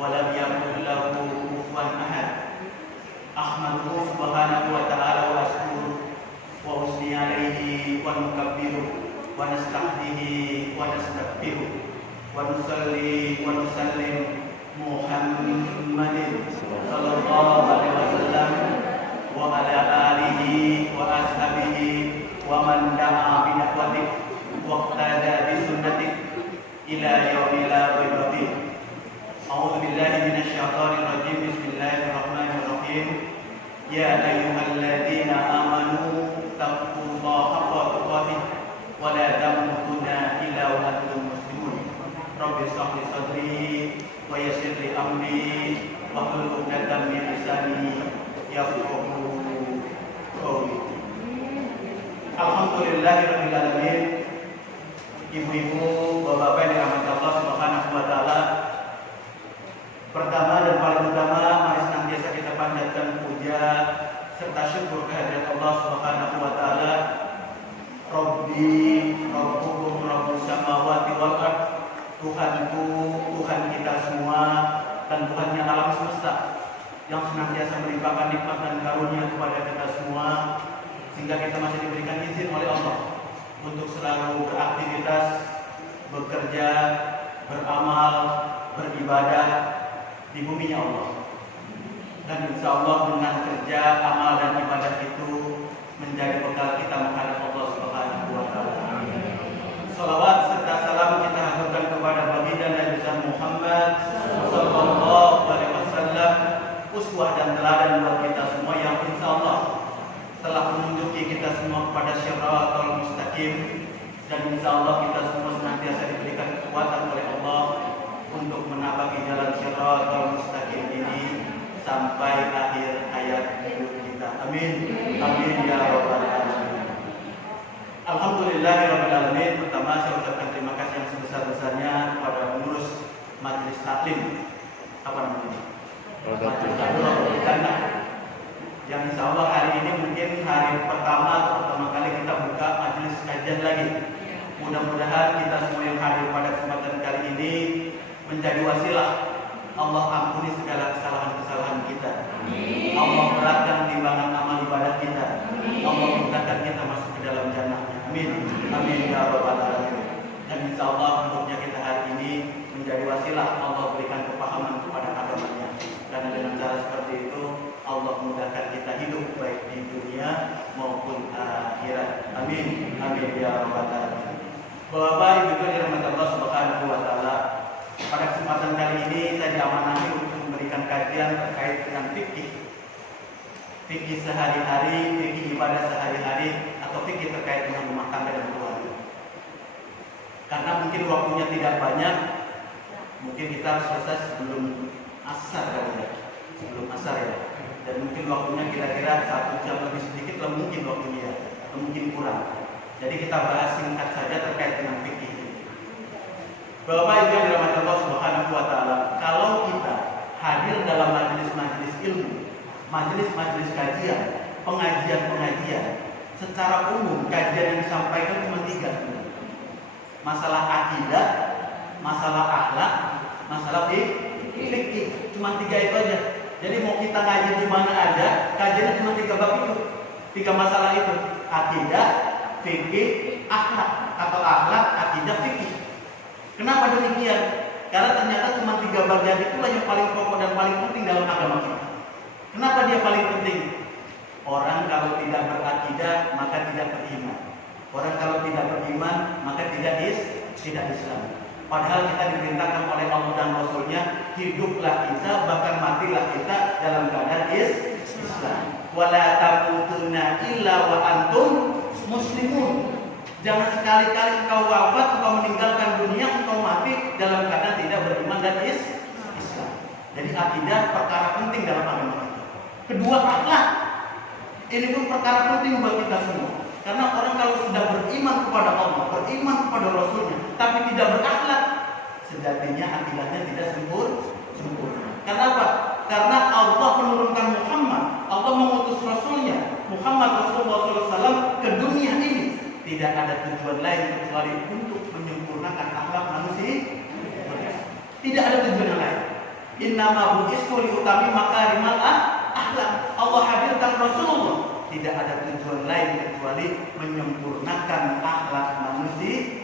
ولم يكن له كفوا أحد أحمده سبحانه وتعالى وأشكره وأثني عليه ونكبره ونستهديه ونستغفره ونصلي ونسلم محمد صلى الله عليه وسلم وعلى آله وأصحابه ومن دعا بدعوته واقتدى بسنته إلى يوم لا ريب فيه. أعوذ بالله من الشيطان الرجيم. بسم الله الرحمن الرحيم. يا أيها الذين آمنوا اتقوا الله حق تقاته ولا تموتن إلا وأنتم مسلمون. رب اشرح لي صدري ويسر لي أمري واحلل عقدة من لساني يفقهوا قولي. Alhamdulillahirabbil alamin. Ibu-ibu, bapak-bapak yang dirahmati Allah Subhanahu wa taala. Pertama dan paling utama, mari senantiasa kita panjatkan puja serta syukur kehadirat Allah Subhanahu wa taala. Rabbi, Rabbukum, Rabbus samawati wal ard. Tuhanku, Tuhan kita semua dan Tuhannya alam semesta yang senantiasa melimpahkan nikmat dan karunia kepada kita semua sehingga kita masih diberikan izin oleh Allah untuk selalu beraktivitas, bekerja, beramal, beribadah di buminya Allah. Dan insya Allah dengan kerja, amal dan ibadah itu menjadi bekal kita menghadap Allah Subhanahu wa taala. Salawat serta salam kita haturkan kepada baginda Nabi Muhammad sallallahu alaihi wasallam, uswah dan teladan buat kita semua yang insya Allah telah menunjuki kita semua kepada syiratal mustaqim, dan insya Allah kita semua senantiasa diberikan kekuatan oleh Allah untuk menapaki jalan syiratal mustaqim ini sampai akhir hayat hidup kita. Amin. Amin ya rabbal alamin. Alhamdulillahirabbil alamin. Pertama saya ucapkan terima kasih yang sebesar-besarnya kepada pengurus Majelis Taklim yang insya Allah hari ini mungkin hari pertama atau pertama kali kita buka majelis kajian lagi. Mudah-mudahan kita semua yang hadir pada kesempatan kali ini menjadi wasilah Allah ampuni segala kesalahan-kesalahan kita. Allah beratkan timbangan amal ibadah kita. Allah mudahkan kita masuk ke dalam jannah. Amin. Amin ya rabbal alamin. Dan insya Allah untuknya kita hari ini menjadi wasilah Allah berikan kepahaman kepada agamanya. Karena dengan cara seperti itu Allah mudahkan kita hidup baik di dunia maupun akhirat. Amin. Amin ya rabbal alamin. Bapak Ibu yang dirahmati Allah Subhanahu wa taala, pada kesempatan kali ini saya diamanahi untuk memberikan kajian terkait dengan fikih sehari-hari, fikih ibadah sehari-hari, atau fikih terkait dengan rumah tangga dan keluarga. Karena mungkin waktunya tidak banyak, mungkin kita harus selesai sebelum asar kali ya, sebelum asar ya. Dan mungkin waktunya kira-kira 1 jam lebih sedikit lah mungkin waktunya ya, atau mungkin kurang. Jadi kita bahas singkat saja terkait dengan fikih. Bapak Ibu yang dirahmati Allah Subhanahu wa taala, kalau kita hadir dalam majelis-majelis ilmu, majelis-majelis kajian, pengajian-pengajian, secara umum kajian yang disampaikan cuma 3. Masalah akidah, masalah akhlak, masalah fikih. Cuma 3 itu aja. Jadi mau kita ngaji di mana aja, kajiannya cuma 3 bab itu. 3 masalah itu. Akidah, fikih, akhlak, atau akhlak, akidah, fikih. Kenapa demikian? Karena ternyata cuma 3 bagian itulah yang paling pokok dan paling penting dalam agama kita. Kenapa dia paling penting? Orang kalau tidak berakidah maka tidak beriman. Orang kalau tidak beriman maka tidak Islam. Padahal kita diperintahkan oleh Allah dan Rasulnya, hiduplah kita bahkan matilah kita dalam keadaan Islam. Wala tamutunna illa wa antum muslimun. Jangan sekali-kali engkau wafat, engkau meninggalkan dunia, engkau mati dalam keadaan tidak beriman dan Islam. Jadi akidah perkara penting dalam agama kita. Kedua, akhlak. Ini pun perkara penting buat kita semua. Karena orang kalau sudah beriman kepada Allah, beriman kepada Rasulnya, tapi tidak berakhlak, sejatinya akidahnya tidak sempurna. Kenapa? Karena Allah menurunkan Muhammad, Allah mengutus Rasulnya, Muhammad Rasulullah SAW ke dunia ini. Tidak ada tujuan lain kecuali untuk menyempurnakan akhlak manusia. Tidak ada tujuan yang lain. Innama bu'istu liutami makarimal akhlak. Allah hadirkan Rasulullah tidak ada tujuan lain kecuali menyempurnakan akhlak manusia.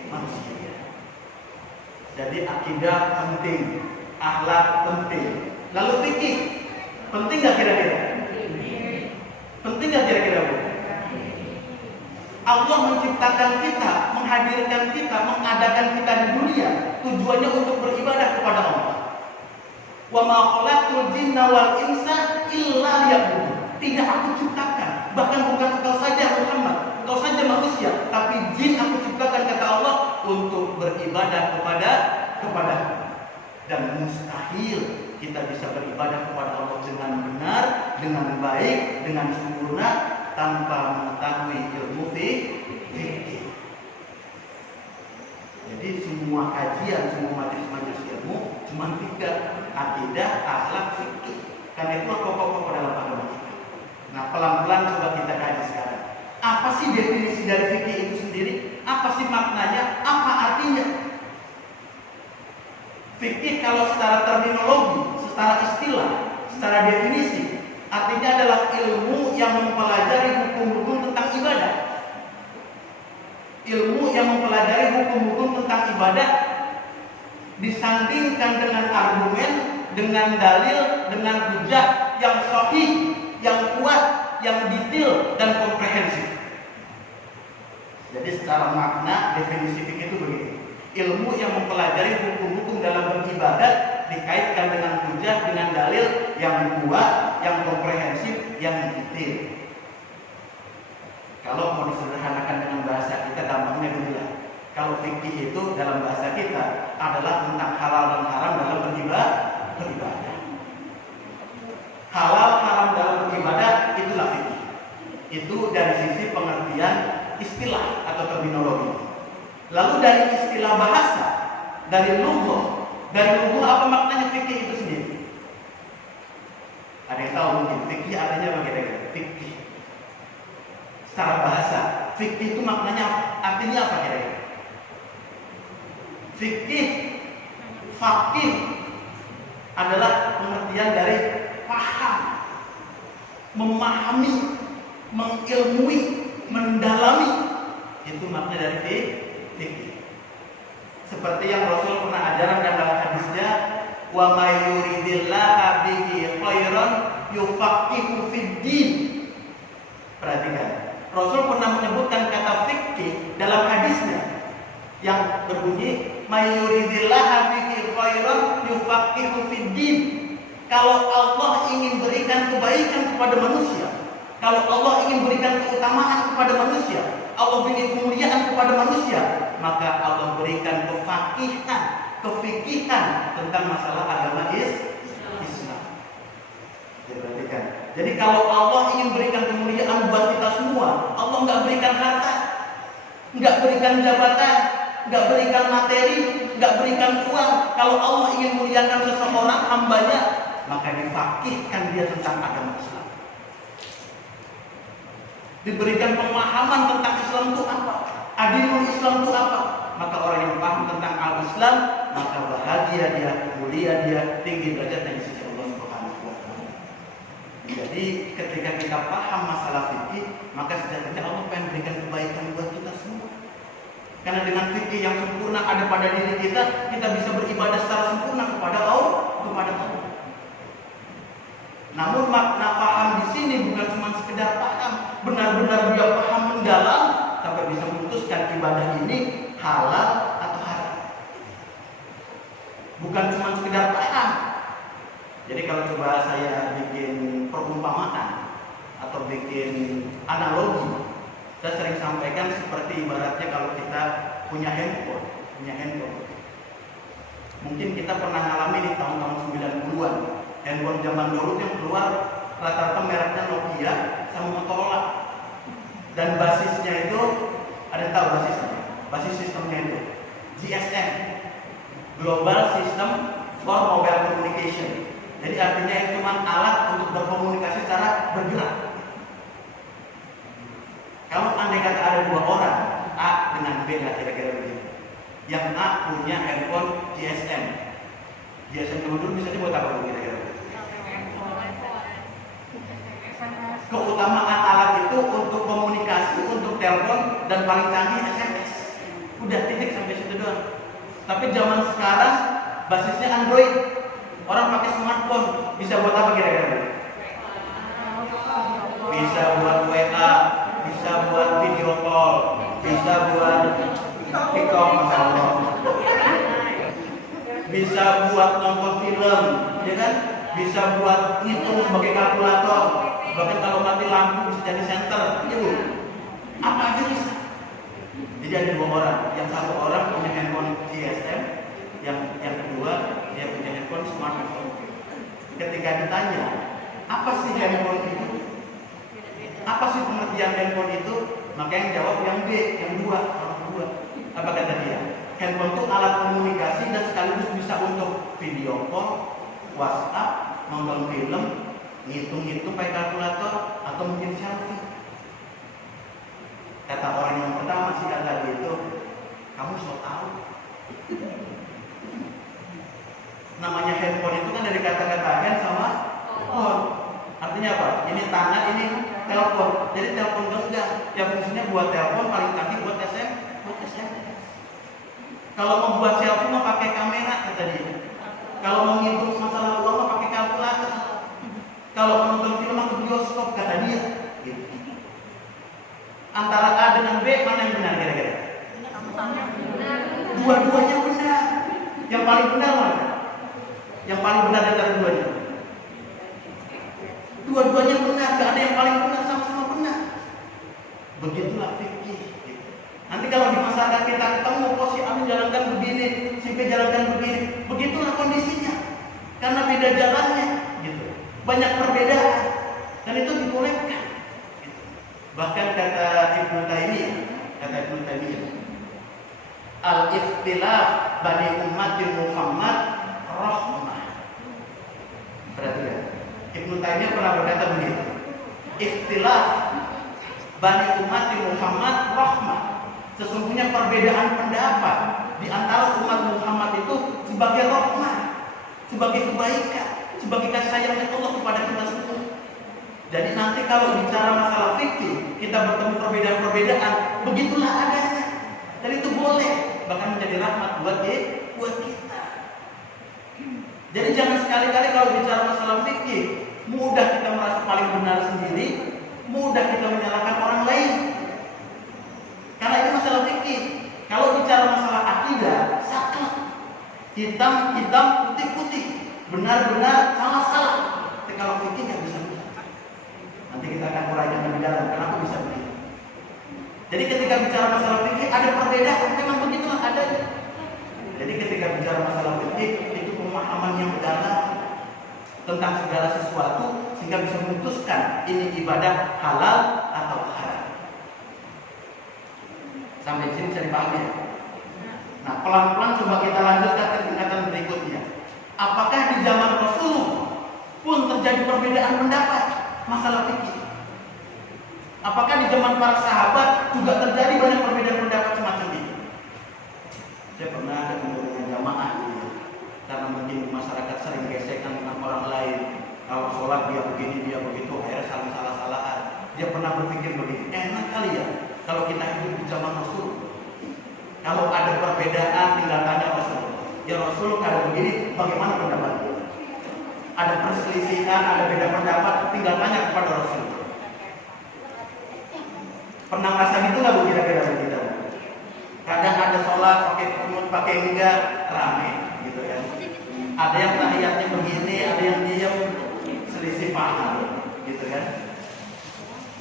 Jadi akidah penting, akhlak penting. Lalu fikih penting nggak kira-kira? Penting nggak kira-kira, Bu? Allah menciptakan kita, menghadirkan kita, mengadakan kita di dunia tujuannya untuk beribadah kepada Allah. Wa ma khalaqtul jinna wal insa illa liya'budun. Tidak aku ciptakan, bahkan bukan engkau saja Muhammad, engkau saja manusia, tapi jin aku ciptakan kata Allah untuk beribadah kepada. Dan mustahil kita bisa beribadah kepada Allah dengan benar, dengan baik, dengan sempurna tanpa mengetahui ilmu fikih. Jadi semua kajian, semua majelis-majelis ilmu cuma 3: akidah, akhlak, fikih. Karena itu pokok-pokok dalam agama kita. Nah, pelan-pelan coba kita kaji sekarang. Apa sih definisi dari fikih itu sendiri? Apa sih maknanya? Apa artinya? Fikih kalau secara terminologi, secara istilah, secara definisi, artinya adalah ilmu yang mempelajari hukum-hukum tentang ibadah. Ilmu yang mempelajari hukum-hukum tentang ibadah disandingkan dengan argumen, dengan dalil, dengan hujah yang sahih, yang kuat, yang detail dan komprehensif. Jadi secara makna definisi fikih itu begini: ilmu yang mempelajari hukum-hukum dalam beribadat dikaitkan dengan hujah, dengan dalil yang kuat, yang komprehensif, yang detail. Kalau mau disederhanakan dengan bahasa kita, gampangnya beginilah. Kalau fikih itu dalam bahasa kita adalah tentang halal dan haram dalam beribadah. Halal haram dalam beribadah itulah fikih. Itu dari sisi pengertian istilah atau terminologi. Lalu dari istilah bahasa, dari lugha apa maknanya fikih itu sendiri? Ada yang tahu mungkin fikih artinya apa kira-kira? Fikih secara bahasa, fikih itu maknanya artinya apa kira-kira? Fikih, faqih adalah pengertian dari paham, memahami, mengilmui, mendalami. Itu makna dari fikih. Seperti yang Rasul pernah ajarkan dalam hadisnya, wa may yuridillahu bihi khairan yufaqihu fid-din. Perhatikan, Rasul pernah menyebutkan kata fikih dalam hadisnya yang berbunyi may yuridillahu bihi khairan yufaqihu fid-din. Kalau Allah ingin berikan kebaikan kepada manusia, kalau Allah ingin berikan keutamaan kepada manusia, Allah berikan kemuliaan kepada manusia, maka Allah berikan kefakihan, kefikihan tentang masalah agama Islam. Diperhatikan. Jadi kalau Allah ingin berikan kemuliaan buat kita semua, Allah nggak berikan harta, nggak berikan jabatan, nggak berikan materi, nggak berikan uang. Kalau Allah ingin muliakan seseorang hambanya, maka difakihkan dia tentang agama Islam. Diberikan pemahaman tentang Islam itu apa, adilul Islam itu apa. Maka orang yang paham tentang al-Islam, maka bahagia dia, mulia dia, tinggi derajatnya di sisi Allah Subhanahu wa taala. Jadi ketika kita paham masalah fikih, maka sejatinya Allah pengen berikan kebaikan buat kita semua. Karena dengan fikih yang sempurna ada pada diri kita, kita bisa beribadah secara sempurna kepada Allah. Namun makna paham di sini bukan cuma sekedar paham, benar-benar dia paham mendalam sampai bisa memutuskan ibadah ini halal atau haram. Bukan cuma sekedar paham. Jadi kalau coba saya bikin perumpamaan atau bikin analogi, saya sering sampaikan seperti ibaratnya kalau kita punya handphone. Mungkin kita pernah ngalami di tahun-tahun 90-an. Handphone zaman dulu yang keluar rata-rata mereknya Nokia sama Motorola. Dan basisnya itu, ada yang tahu basisnya? Basis sistemnya itu GSM, Global System for Mobile Communication. Jadi artinya itu cuma alat untuk berkomunikasi secara bergerak. Kalau andai kata ada dua orang, A dengan B lah kira-kira begitu. Yang A punya handphone GSM, GSM dulu bisa dibuat apa kira-kira? Keutamaan alat itu untuk komunikasi, untuk telepon, dan paling canggih SMS. Udah titik sampai situ doang. Tapi zaman sekarang basisnya Android. Orang pakai smartphone bisa buat apa kira-kira? Bisa buat WA, bisa buat video call, bisa buat TikTok, masalah. Bisa buat nonton film, ya kan? Bisa buat ngitung sebagai kalkulator. Bahkan kalau mati lampu bisa jadi senter, ya Bu. Apa aja bisa. Jadi ada dua orang, yang satu orang punya handphone GSM, yang kedua dia punya handphone smartphone. Ketika ditanya, apa sih handphone itu? Apa sih pengertian handphone itu? Maka yang jawab yang B, yang dua, orang kedua. Apa kata dia? Handphone itu alat komunikasi dan sekaligus bisa untuk video call, WhatsApp, nonton film, ngitung-ngitung pakai kalkulator, atau mungkin selfie. Kata orang yang pertama sih kata dia itu, kamu so tahu. Namanya handphone itu kan dari kata-kata hand sama phone. Artinya apa? Ini tangan, ini telepon. Jadi telepon genggam, yang fungsinya buat telepon, paling canggih buat SMS. Kalau mau buat selfie mau pakai kamera kata dia. Kalau mau ngitung masalah uang mau pakai kalkulator. Kalau mau nonton film atau bioskop kata dia. Gitu. Antara A dengan B mana yang benar kira-kira? Dua-duanya benar. Yang paling benar mana? Yang paling benar antara keduanya. Dua-duanya benar, gak ada yang paling benar, sama-sama benar. Begitulah fikih. Nanti kalau di masyarakat kita ketemu, kok si A menjalankan begini, si B jalankan begini, begitulah kondisinya. Karena beda jalannya, gitu. Banyak perbedaan, dan itu dibolehkan. Gitu. Bahkan kata Ibnu Taimiyah, al-ikhtilaf bani ummati Muhammad rahmah. Perhatikan, Ibnu Taimiyah pernah berkata begitu. Ikhtilaf bani ummati Muhammad rahmah. Sesungguhnya perbedaan pendapat di antara umat Muhammad itu sebagai rahmah, sebagai kebaikan, sebagai kasih sayangnya Allah kepada kita semua. Jadi nanti kalau bicara masalah fikih, kita bertemu perbedaan-perbedaan, begitulah adanya. Dan itu boleh, bahkan menjadi rahmat buat kita. Jadi jangan sekali-kali kalau bicara masalah fikih, mudah kita merasa paling benar sendiri, mudah kita menyalahkan orang lain. Karena itu masalah fikih. Kalau bicara masalah akidah, saklek. Hitam, putih, benar-benar, salah. Tapi kalau fikih nggak bisa benar. Nanti kita akan uraikan lebih dalam kenapa bisa begitu. Jadi ketika bicara masalah fikih ada perbedaan, memang begitulah adanya. Jadi ketika bicara masalah fikih itu pemahaman yang dalam tentang segala sesuatu sehingga bisa memutuskan ini ibadah halal atau haram. Sampai sini bisa dipahami ya? Nah, pelan-pelan coba kita lanjutkan ke tingkatan berikutnya. Apakah di zaman Rasulullah pun terjadi perbedaan pendapat masalah fikih? Apakah di zaman para sahabat juga terjadi banyak perbedaan pendapat semacam ini? Saya pernah ketemu dengan jamaah gitu. Karena mungkin masyarakat sering gesekan dengan orang lain. Kalau sholat dia begini, dia begitu, akhirnya saling salah-salahan. Dia pernah berpikir begini, enak kali ya kalau kita hidup di zaman Rasul. Kalau ada perbedaan tinggal tanya Rasul. Ya Rasul kalau begini bagaimana pendapatnya? Ada perselisihan, ada beda pendapat, tinggal tanya kepada Rasul. Pernah merasa gitu nggak Bu kira-kira kita? Kadang ada sholat pakai kunut, pakai enggak, rame gitu kan. Ada yang tahiyatnya begini, ada yang diam, selisih paham gitu kan.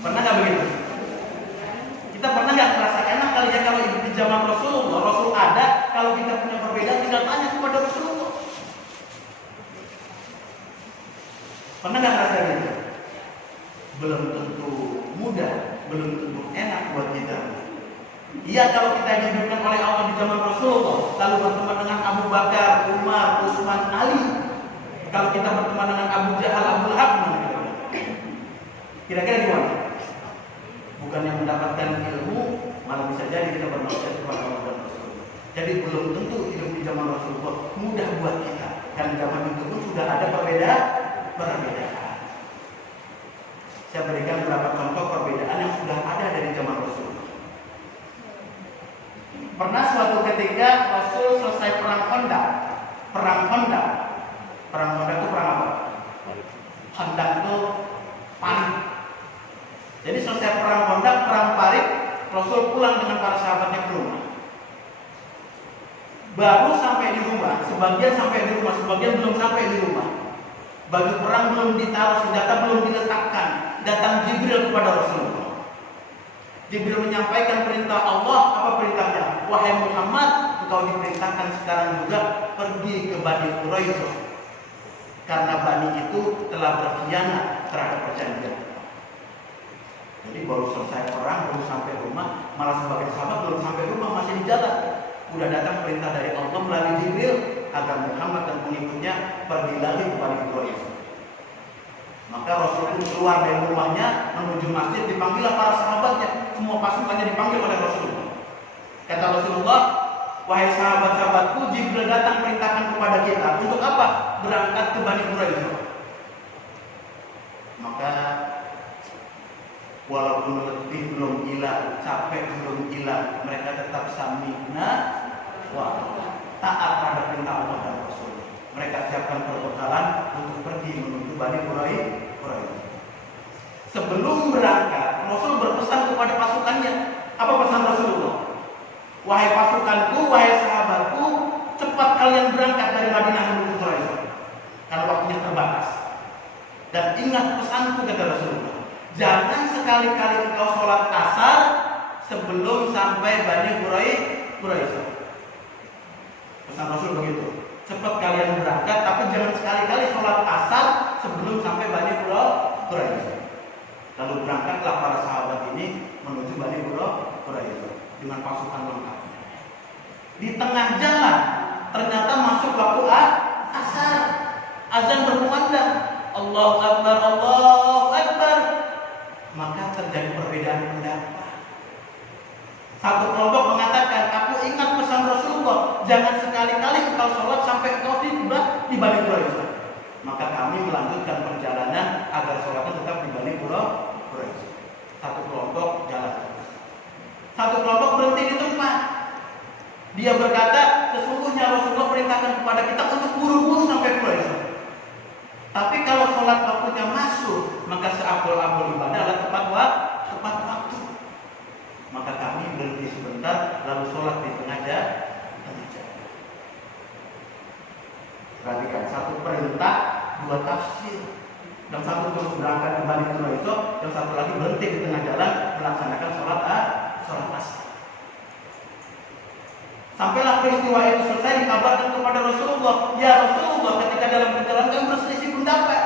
Pernah nggak begitu? Kita pernah nggak merasa enak kali ya kalau hidup di zaman Rasulullah? Rasul ada, kalau kita punya perbedaan tinggal tanya kepada Rasulullah. Pernah nggak merasa gitu? Belum tentu mudah, belum tentu enak buat kita. Iya, kalau kita dihidupkan oleh Allah di zaman Rasulullah, lalu berteman dengan Abu Bakar, Umar, Utsman, Ali. Kalau kita berteman dengan Abu Jahal, Abu Lahab, kira-kira gimana? Bukannya mendapatkan ilmu, malah bisa jadi kita bermaksiat kepada Allah dan Rasul. Jadi belum tentu hidup di zaman Rasulullah mudah buat kita. Dan zaman itu pun sudah ada perbedaan. Saya berikan beberapa contoh perbedaan yang sudah ada dari zaman Rasul. Pernah suatu ketika Rasul selesai perang Khandaq. Perang Khandaq itu perang apa? Khandaq itu parit. Jadi selesai perang Khandaq, perang parit, Rasul pulang dengan para sahabatnya ke rumah. Baru sampai di rumah, sebagian sampai di rumah, sebagian belum sampai di rumah. Baju perang belum ditaruh, senjata belum diletakkan. Datang Jibril kepada Rasulullah. Jibril menyampaikan perintah Allah. Apa perintahnya? Wahai Muhammad, engkau diperintahkan sekarang juga pergi ke Bani Quraisyah, karena Bani itu telah berkhianat terhadap perjanjian. Jadi baru selesai perang, baru sampai rumah, malah sebagian sahabat belum sampai rumah, masih di jalan. Udah datang perintah dari Allah melalui Jibril agar Muhammad dan pengikutnya pergi lagi ke Bani Quraisyah. Maka Rasul pun keluar dari rumahnya menuju masjid, dipanggillah para sahabatnya, semua pasukannya dipanggil oleh Rasulullah. Kata Rasulullah, wahai sahabat-sahabatku, Jibril datang perintahkan kepada kita untuk apa? Berangkat ke Bani Quraisyah. Maka walaupun letih belum hilang, capek belum hilang, mereka tetap samina wa taat terhadap perintah Allah dan Rasul. Mereka siapkan perbekalan untuk pergi menuju Bani Quraisyah. Sebelum berangkat, Rasul berpesan kepada pasukannya. Apa pesan Rasulullah? Wahai pasukanku, wahai sahabatku, cepat kalian berangkat dari Madinah menuju Quraisyah, karena waktunya terbatas. Dan ingat pesanku, kata Rasulullah, jangan sekali-kali engkau sholat asar sebelum sampai Bani Quraisyah. Pesan Rasul begitu. Cepat kalian berangkat, tapi jangan sekali-kali sholat asar sebelum sampai Bani Quraisyah. Lalu berangkatlah para sahabat ini menuju Bani Quraisyah dengan pasukan lengkap. Di tengah jalan ternyata masuk waktu asar. Azan berkumandang, Allahu Akbar, Allahu Akbar. Maka terjadi perbedaan pendapat. Satu kelompok mengatakan, aku ingat pesan Rasulullah, jangan sekali-kali engkau sholat sampai engkau tiba di Bani Quraisyah. Maka kami melanjutkan perjalanan agar sholatnya tetap di Bani Quraisyah. Satu kelompok jalan. Satu kelompok berhenti di tempat. Dia berkata, sesungguhnya Rasulullah perintahkan kepada kita untuk buru-buru sampai Quraisyah. Tapi kalau sholat waktunya masuk, maka seabul-abul ibadah adalah tepat waktu. Maka kami berhenti sebentar, lalu sholat di tengah jalan. Perhatikan, satu perintah, dua tafsir. Yang satu terus berangkat ke Bani Quraisyah, yang satu lagi berhenti di tengah jalan melaksanakan sholat asar. Sampailah peristiwa itu selesai, dikabarkan kepada Rasulullah, ya Rasulullah, ketika dalam perjalanan kami berselisih pendapat.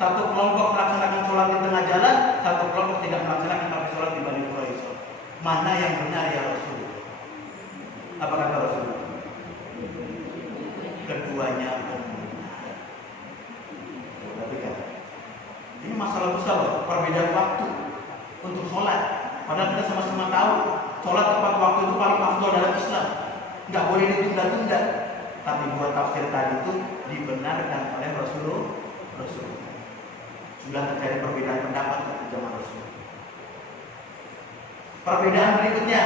Satu kelompok melaksanakan sholat di tengah jalan, satu kelompok tidak melaksanakan tapi sholat di Bani Quraisyah. Mana yang benar ya Rasulullah? Apa kata Rasulullah? Keduanya benar. Perhatikan, ini masalah besar loh, perbedaan waktu untuk sholat. Padahal kita sama-sama tahu sholat tepat waktu itu paling afdal dalam Islam, nggak boleh ditunda-tunda. Tapi dua tafsir tadi itu dibenarkan oleh Rasulullah. Sudah terjadi perbedaan pendapat di zaman Rasul. Perbedaan berikutnya,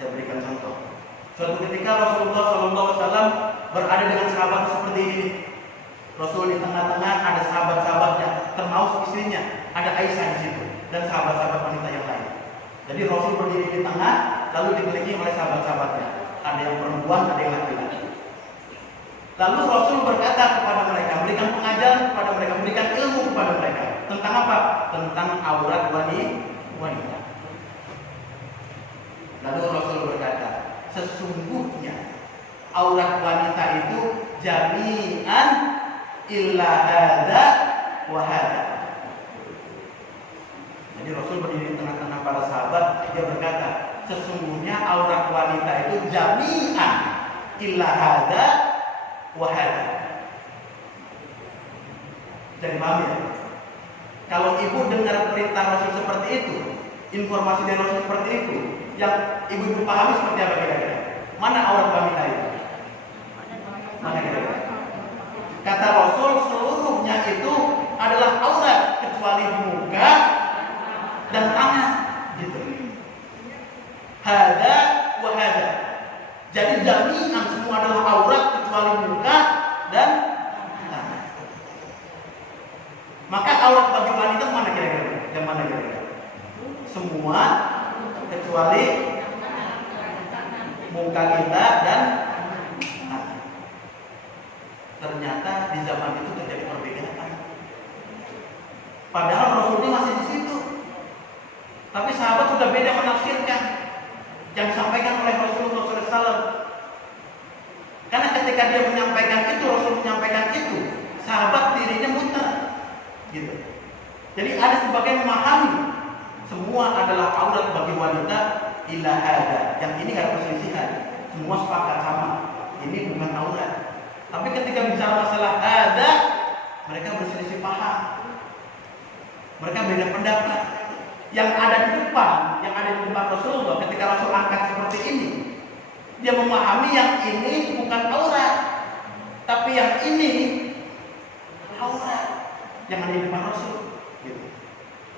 saya berikan contoh. Suatu ketika Rasulullah SAW berada dengan sahabat seperti ini. Rasul di tengah-tengah, ada sahabat-sahabatnya, termasuk istrinya, ada Aisyah di situ, dan sahabat-sahabat wanita yang lain. Jadi Rasul berdiri di tengah, lalu dikelilingi oleh sahabat-sahabatnya. Ada yang perempuan, ada yang laki-laki. Lalu Rasul berkata kepada mereka, memberikan pengajaran kepada mereka, memberikan ilmu kepada mereka. Tentang apa? Tentang aurat wanita. Lalu Rasul berkata, sesungguhnya aurat wanita itu jami'an illa hadza wa hadza. Jadi Rasul berdiri di tengah-tengah para sahabat, dia berkata, sesungguhnya aurat wanita itu jami'an illa hadza wa hadza. Jadi paham ya? Kalau ibu dengar perintah Rasul seperti itu, informasi dari Rasul seperti itu, yang ibu pahami seperti apa kira-kira? Mana aurat wanita itu? Mana kira-kira? Kata Rasul, seluruhnya itu adalah aurat kecuali muka dan tangan. Gitu. Hada wa hada. Jadi jaminan semua adalah aurat kecuali muka dan tangan. Maka aurat bagi wanita mana kira-kira? Yang mana kira-kira? Semua kecuali muka kita dan tangan. Ternyata di zaman itu terjadi perbedaan. Padahal Rasulnya masih di situ. Tapi sahabat sudah beda menafsirkan yang disampaikan oleh Rasulullah SAW. Karena ketika dia menyampaikan itu, Rasul menyampaikan itu, sahabat dirinya muter, gitu. Jadi ada sebagian memahami semua adalah aurat bagi wanita ila hada. Yang ini nggak ada perselisihan, semua sepakat sama. Ini bukan aurat. Tapi ketika bicara masalah hada, mereka berselisih paham. Mereka beda pendapat. Yang ada di depan Rasulullah, ketika Rasul angkat seperti ini, dia memahami yang ini bukan aurat, tapi yang ini aurat yang ada di depan Rasul. Gitu.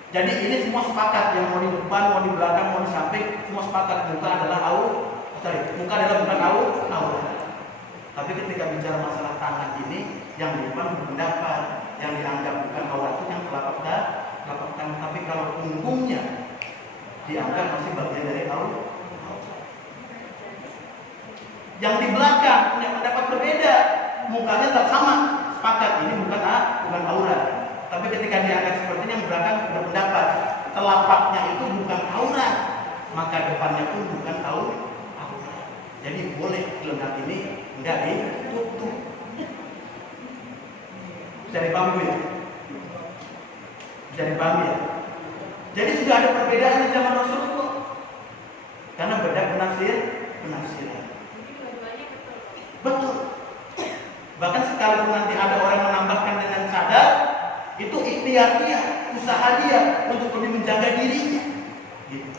Jadi ini semua sepakat, yang mau di depan, mau di belakang, mau di samping, semua sepakat muka adalah muka adalah bukan aurat. Tapi ketika bicara masalah tangan ini, yang di depan berpendapat, yang dianggap bukan aurat itu yang telapak tangan, tapi kalau punggungnya dianggap masih bagian dari aurat. Yang di belakang punya pendapat berbeda, mukanya tetap sama, sepakat ini bukan aurat. Tapi ketika dianggap seperti ini, yang belakang berpendapat telapaknya itu bukan aurat, maka depannya pun bukan aurat. Jadi boleh lengan ini enggak ditutup. Bisa dipahami ya? Bisa dipahami ya? Jadi sudah ada perbedaan di zaman Rasulullah. Karena beda penafsiran. Betul. Bahkan sekalipun nanti ada orang menambahkan dengan sadar, itu ikhtiar dia, usaha dia untuk lebih menjaga dirinya. Gitu.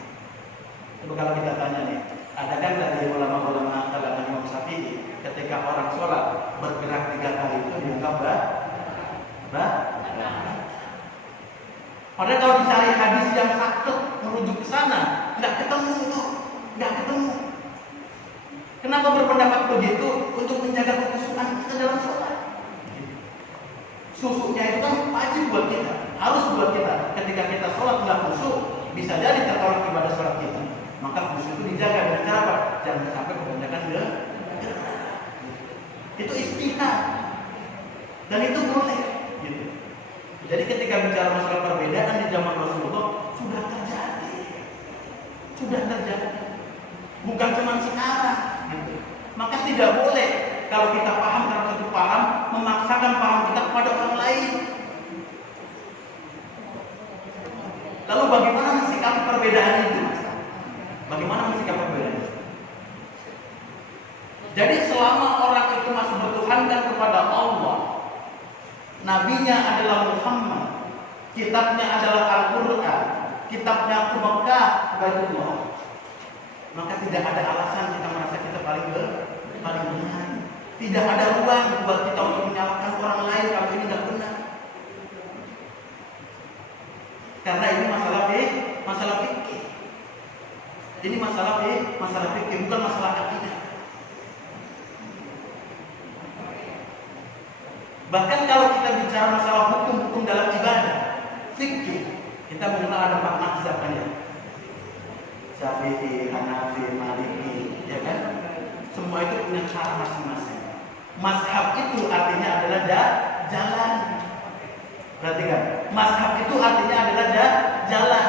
Coba kalau kita tanya nih, ada kan dari ulama-ulama kalangan Imam Syafi'i, ketika orang sholat bergerak 3 kali itu dianggap Padahal kalau dicari hadis yang sakit merujuk ke sana, nggak ketemu. Kenapa berpendapat begitu? Untuk menjaga kekhusyuan kita dalam sholat. Susunya itu kan wajib buat kita, harus buat kita. Ketika kita sholat nggak khusyuk, bisa jadi tertolak ibadah sholat kita. Maka khusyuk itu dijaga dengan cara apa? Jangan sampai kebanyakan gerak. Itu istihad, dan itu boleh. Gitu. Jadi ketika bicara masalah perbedaan di zaman Rasulullah sudah terjadi, bukan cuma sekarang. Gitu. Maka tidak boleh kalau kita paham dalam satu paham memaksakan paham kita kepada orang lain. Lalu bagaimana mensikapi perbedaan itu? Jadi selama orang itu masih bertuhankan kepada Allah, nabinya adalah Muhammad, kitabnya adalah Al-Quran, kitabnya ke Mekah, Baitullah, maka tidak ada alasan kita merasa kita paling benar. Tidak ada ruang buat kita untuk menyalahkan orang lain kalau ini tidak benar. Karena ini masalah fikih. Ini masalah fikih, bukan masalah akidah. Bahkan kalau kita bicara masalah hukum dalam ibadah, fikih, kita mengenal ada 4 mazhab kan ya. Syafi'i, Hanafi, Maliki, ya kan? Semua itu punya cara masing-masing. Mazhab itu artinya adalah jalan. Perhatikan, mazhab itu artinya adalah jalan.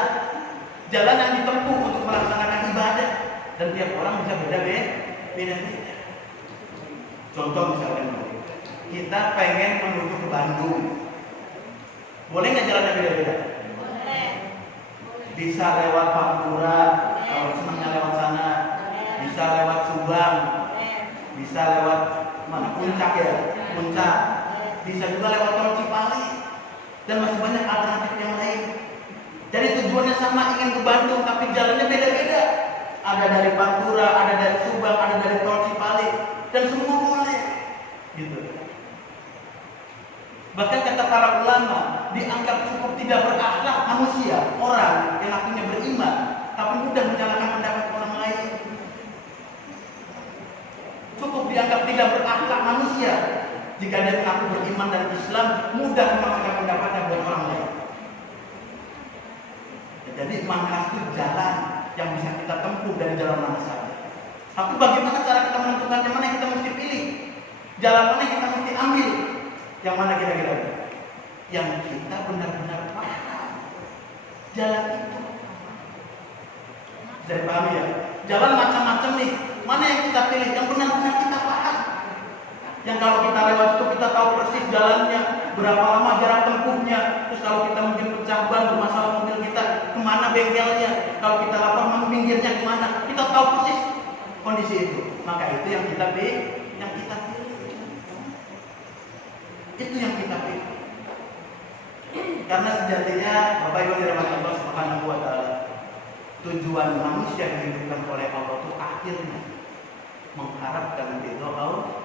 Jalan yang ditempuh untuk melaksanakan ibadah. Dan tiap orang bisa beda-beda. Contoh misalkan, kita pengen menuju ke Bandung. Boleh nggak jalannya beda-beda? Boleh. Bisa lewat Pantura, kalau senangnya lewat sana. Bisa lewat Subang. Bisa lewat mana? Puncak ya? Puncak. Bisa juga lewat Tol Cipali. Dan masih banyak alternatif yang lain. Jadi tujuannya sama, ingin ke Bandung, tapi jalannya beda-beda. Ada dari Pantura, ada dari Subang, ada dari Tol Cipali, dan semua boleh. Gitu. Bahkan kata para ulama, dianggap cukup tidak berakhlak manusia, orang yang akhirnya beriman, tapi mudah menyalahkan pendapat orang lain. Cukup dianggap tidak berakhlak manusia, jika dia mengaku beriman dan Islam, mudah memaksakan pendapatnya buat orang lain. Jadi manhaj itu jalan yang bisa kita tempuh dari jalan mana saja. Tapi bagaimana cara kita menentukan yang mana yang kita mesti pilih? Jalan mana yang kita mesti ambil? Yang mana kira-kira? Yang kita benar-benar paham. Jalan itu. Jadi paham ya? Jalan macam-macam nih. Mana yang kita pilih? Yang benar-benar kita paham. Yang kalau kita lewat itu kita tahu persis jalannya, berapa lama jarak tempuhnya. Terus kalau kita mungkin pecah ban bermasalah mobil kita, kemana bengkelnya? Kalau kita lapar, minggirnya kemana? Kita tahu persis kondisi itu. Maka itu yang kita pilih, itu yang kita pilih. Karena sejatinya Bapak Ibu dirahmati Allah Subhanahu wa taala, tujuan manusia dihidupkan oleh Allah itu akhirnya mengharapkan ridho Allah.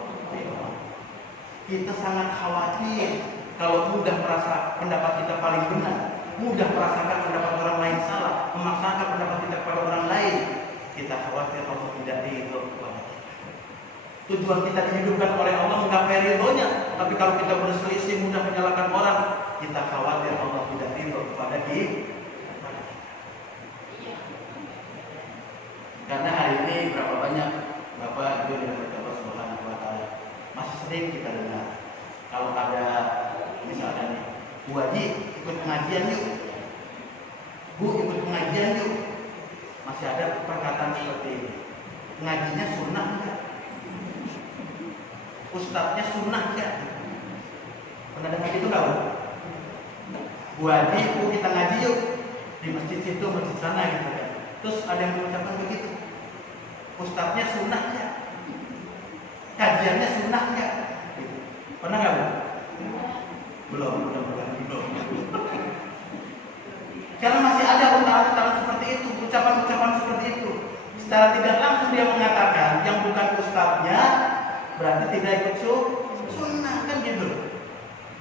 Kita sangat khawatir kalau mudah merasa pendapat kita paling benar, mudah merasakan pendapat orang lain salah, memaksakan pendapat kita kepada orang lain. Kita khawatir Allah tidak ridho kepada kita. Tujuan kita dihidupkan oleh Allah menggapai ridhonya, tapi kalau kita berselisih mudah menyalahkan orang, kita khawatir Allah tidak ridho kepada kita. Karena hari ini berapa banyak Bapak Ibu dirahmati Allah Subhanahu wa taala, masih sering kita dengar kalau ada misalnya nih, Bu Haji ikut pengajian yuk, Bu ikut pengajian yuk, masih ada perkataan seperti ini. Ngajinya sunnah enggak? Ustadznya sunnah enggak? Pernah dengar itu enggak, Bu? Bu Haji, Bu kita ngaji yuk di masjid situ, masjid sana gitu kan. Terus ada yang mengucapkan begitu. Ustadznya sunnah enggak? Kajiannya sunnah enggak? Gitu. Pernah enggak, Bu? Belum, mudah-mudahan belum. Karena masih ada ungkapan seperti itu, ucapan-ucapan seperti itu. Secara tidak langsung dia mengatakan yang bukan ustadznya berarti tidak ikut sunnah, kan gitu.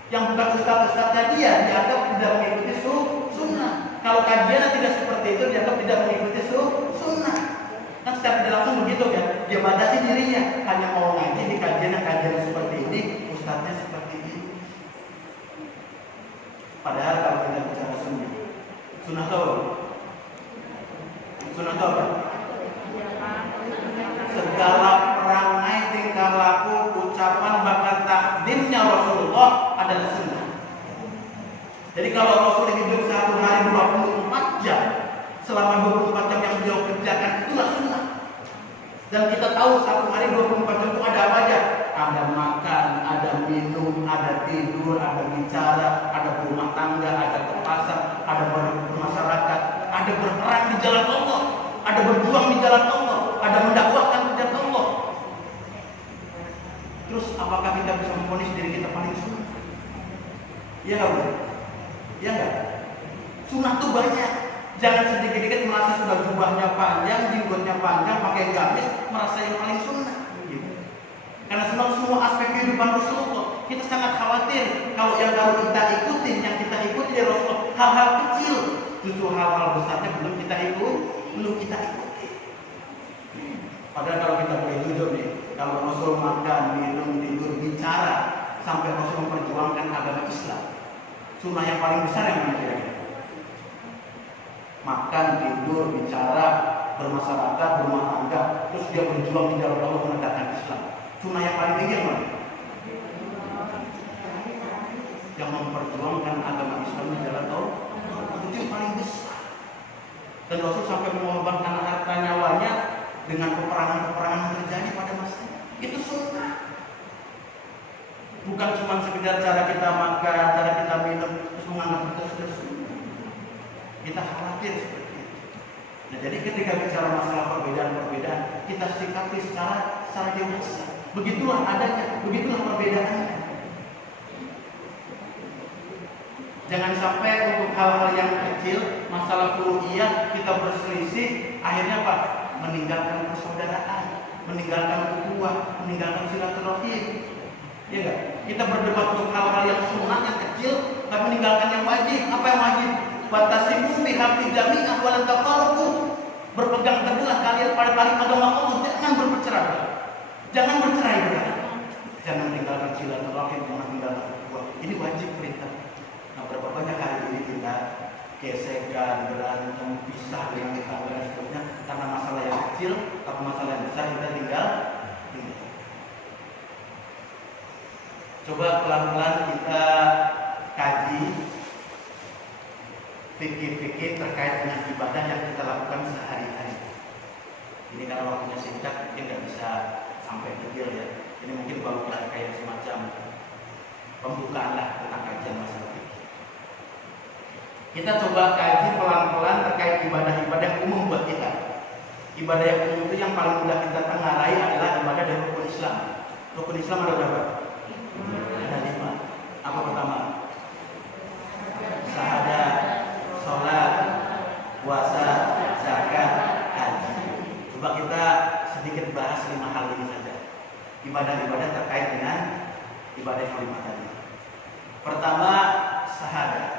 Yang bukan ustadznya dia dianggap tidak mengikuti sunnah. Kalau kajiannya tidak seperti itu dianggap tidak mengikuti sunnah. Kan secara tidak langsung begitu kan. Dia batasi dirinya hanya mau ngaji di kajian seperti ini, ustadznya seperti ini. Padahal kalau kita bicara sunnah tahu? Sunnah tahu kan? Segala perangai, tingkah laku, ucapan, bahkan takdimnya Rasulullah adalah sunnah. Jadi kalau Rasul hidup satu hari 24 jam, selama 24 jam yang beliau kerjakan itulah sunnah. Dan kita tahu satu hari 24 jam itu ada apa aja? Ada makan, ada minum, ada tidur, ada bicara, ada berumah tangga, ada ke pasar, ada bermasyarakat, ada berperang di jalan Allah, ada berjuang di jalan Allah, ada mendakwahkan di jalan Allah. Terus apakah kita bisa memvonis diri kita paling sunnah? Iya nggak, Bu? Iya nggak? Sunnah tuh banyak. Jangan sedikit-sedikit merasa sudah jubahnya panjang, jenggotnya panjang, pakai gamis, merasa yang paling sunnah. Gitu. Karena semua aspek kehidupan Rasulullah, kita sangat khawatir kalau yang baru kita ikutin, yang kita ikuti dari Rasulullah, hal-hal kecil, justru hal-hal besarnya belum kita ikuti. Padahal kalau kita boleh jujur nih, kalau Rasul makan, minum, tidur, bicara, sampai Rasul memperjuangkan agama Islam, sunnah yang paling besar yang mana kira-kira? Makan, tidur, bicara, bermasyarakat, berumah tangga, terus dia berjuang di jalan Allah menegakkan Islam. Sunnah yang paling tinggi yang mana? Yang memperjuangkan agama Islam di jalan Allah, itu yang paling besar. Dan Rasul sampai mengorbankan harta nyawanya dengan peperangan-peperangan yang terjadi pada masanya. Itu sunnah. Bukan cuma sekedar cara kita makan, cara kita minum, terus menganggap kita sudah sunnah. Kita khawatir seperti itu. Nah, jadi ketika bicara masalah perbedaan-perbedaan, kita sikapi secara dewasa. Begitulah adanya, begitulah perbedaannya. Jangan sampai untuk hal-hal yang kecil, masalah furu'iyah kita berselisih, akhirnya apa? Meninggalkan persaudaraan, meninggalkan ukhuwah, meninggalkan silaturahim. Ya enggak? Kita berdebat untuk hal-hal yang sunnah, yang bihabli jami'ah wa lan tafarraqu. Berpegang teguhlah kalian pada tali agama Allah, jangan bercerai. Jangan bercerai. Jangan tinggalkan silaturahim, jangan tinggalkan ukhuwah. Ini wajib perintah. Nah, berapa banyak hari ini kita gesekan, berantem, pisah dengan tetangga dan seterusnya karena masalah yang kecil, tapi masalah yang besar kita tinggal. Coba pelan-pelan kita kaji fikih-fikih terkait dengan ibadah yang kita lakukan sehari-hari. Ini karena waktunya singkat, mungkin nggak bisa sampai detail ya. Ini mungkin baru kayak semacam pembukaan lah tentang kajian masalah fikih. Kita coba kaji pelan-pelan terkait ibadah-ibadah yang umum buat kita. Ibadah yang umum itu yang paling mudah kita tengarai adalah ibadah dari rukun Islam. Rukun Islam ada berapa? Ada 5. Apa pertama? Syahadat, sholat, puasa, zakat, haji. Coba kita sedikit bahas 5 hal ini saja. Ibadah-ibadah terkait dengan ibadah yang 5 tadi. Pertama, syahadat.